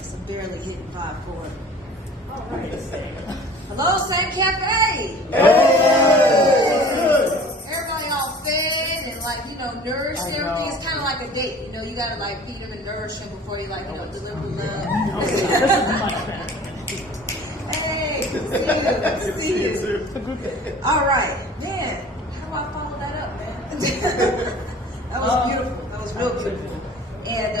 voice. I'm barely hitting 5'4". All right. Hello, Same Cafe. Everybody all fed and nourished. Everything is kind of like a date. You gotta feed them and nourish them before they deliver love. Hey, see you. All right, man. How do I follow that up, man? That was beautiful. That was real beautiful. And I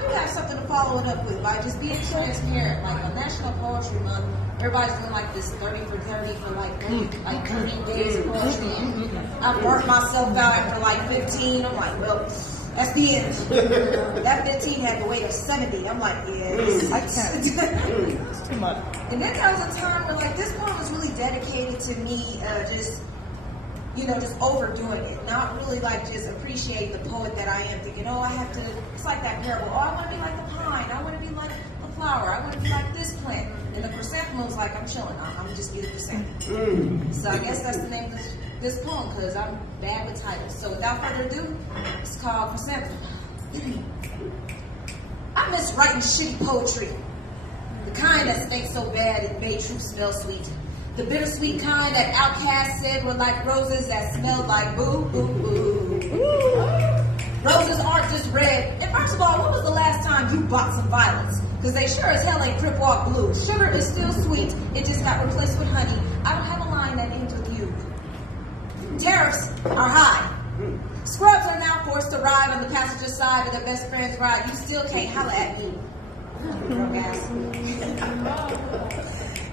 do have something to follow it up with by just being transparent. Like on National Poetry Month, everybody's doing this 30 for 30 for 30 days of poetry. I burnt myself out after 15. I'm like, well, that's the end. That 15 had to wait till 70. I'm like, yeah, I can't. It's too much. And then there was a time where this poem was really dedicated to me, just overdoing it. Not really just appreciating the poet that I am, thinking, I have to, it's like that parable, I want to be like the pine, I want to be like the flower, I want to be like this plant. And the chrysanthemum's I'm chilling, I'm just be the chrysanthemum. So I guess that's the name of this poem, because I'm bad with titles. So without further ado, it's called Chrysanthemum. I miss writing shitty poetry. The kind that stinks so bad it made truth smell sweet. The bittersweet kind that Outkast said were like roses that smelled like boo, boo, boo. Roses aren't just red. And first of all, when was the last time you bought some violets? Because they sure as hell ain't Crip Walk blue. Sugar is still sweet. It just got replaced with honey. I don't have a line that ends with you. Tariffs are high. Scrubs are now forced to ride on the passenger side of their best friend's ride. You still can't holler at me.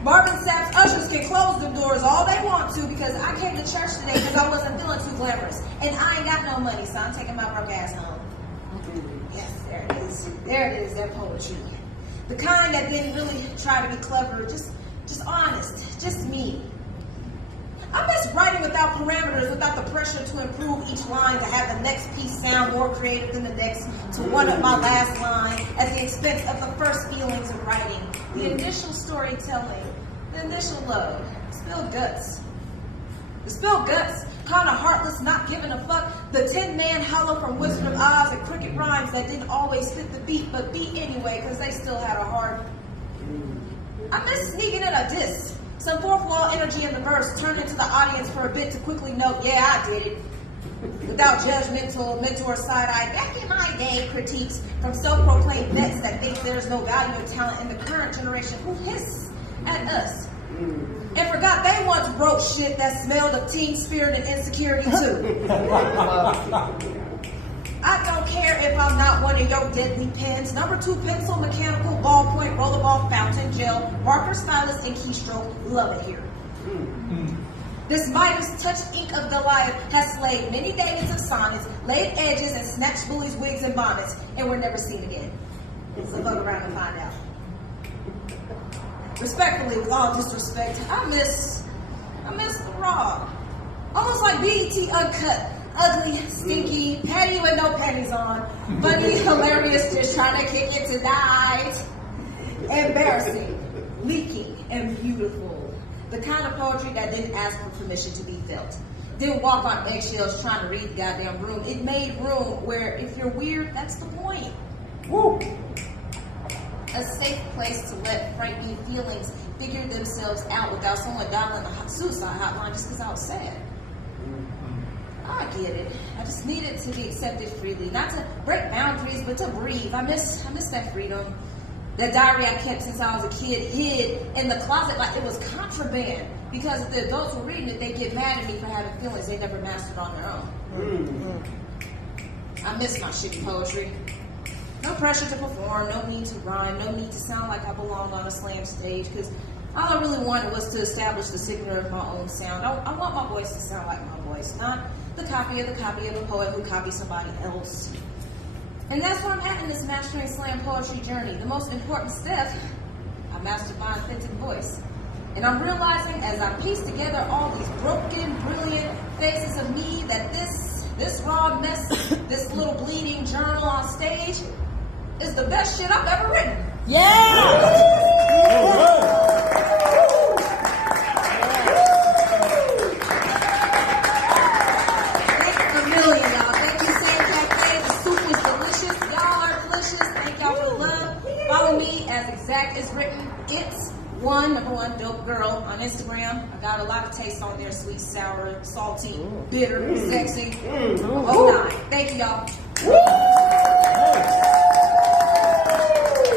Marvin Sapp's ushers can close the doors all they want to because I came to church today because I wasn't feeling too glamorous. And I ain't got no money, so I'm taking my broke ass home. Yes, there it is. There it is, that poetry. The kind that didn't really try to be clever, just honest, just me. I miss writing without parameters, without the pressure to improve each line, to have the next piece sound more creative than the next, to one-up my last line at the expense of the first feelings of writing, the initial storytelling, the initial love, spilled guts. The spilled guts, kind of heartless, not giving a fuck, the 10-man hollow from Wizard of Oz and cricket rhymes that didn't always fit the beat, but beat anyway because they still had a heart. I miss sneaking in a diss. Some fourth wall energy in the verse turned into the audience for a bit to quickly note, yeah, I did it. Without judgmental, mentor side-eye, back in my day critiques from self-proclaimed vets that think there's no value in talent in the current generation who hiss at us. And forgot they once wrote shit that smelled of teen spirit and insecurity too. I don't care if I'm not one of your deadly pens. Number 2 pencil, mechanical, ballpoint, rollerball, fountain, gel, marker, stylus, and keystroke. Love it here. This Midas touched ink of Goliath has slayed many Davids of sonnets, laid edges, and snatched bullies' wigs and bonnets, and were never seen again. So bug around and find out. Respectfully, with all disrespect, I miss the raw. Almost like BET Uncut. Ugly, stinky, petty with no panties on, funny, hilarious, just trying to kick it tonight. Embarrassing, leaky, and beautiful. The kind of poetry that didn't ask for permission to be felt. Didn't walk on eggshells trying to read the goddamn room. It made room where if you're weird, that's the point. Woo! A safe place to let frightening feelings figure themselves out without someone dialing the suicide hotline just because I was sad. I get it. I just need it to be accepted freely. Not to break boundaries, but to breathe. I miss that freedom. That diary I kept since I was a kid, hid in the closet like it was contraband. Because if the adults were reading it, they'd get mad at me for having feelings they never mastered on their own. I miss my shitty poetry. No pressure to perform, no need to rhyme, no need to sound like I belong on a slam stage. Because all I really wanted was to establish the signature of my own sound. I want my voice to sound like my voice, not the copy of a poet who copies somebody else. And that's where I'm at in this mastering slam poetry journey. The most important step, I mastered my authentic voice. And I'm realizing as I piece together all these broken, brilliant faces of me that this raw mess, this little bleeding journal on stage is the best shit I've ever written. Yeah! Follow me as exact as written. It's #1 dope girl on Instagram. I got a lot of taste on there: sweet, sour, salty, bitter, sexy. Oh, 9. Thank you, y'all. Woo!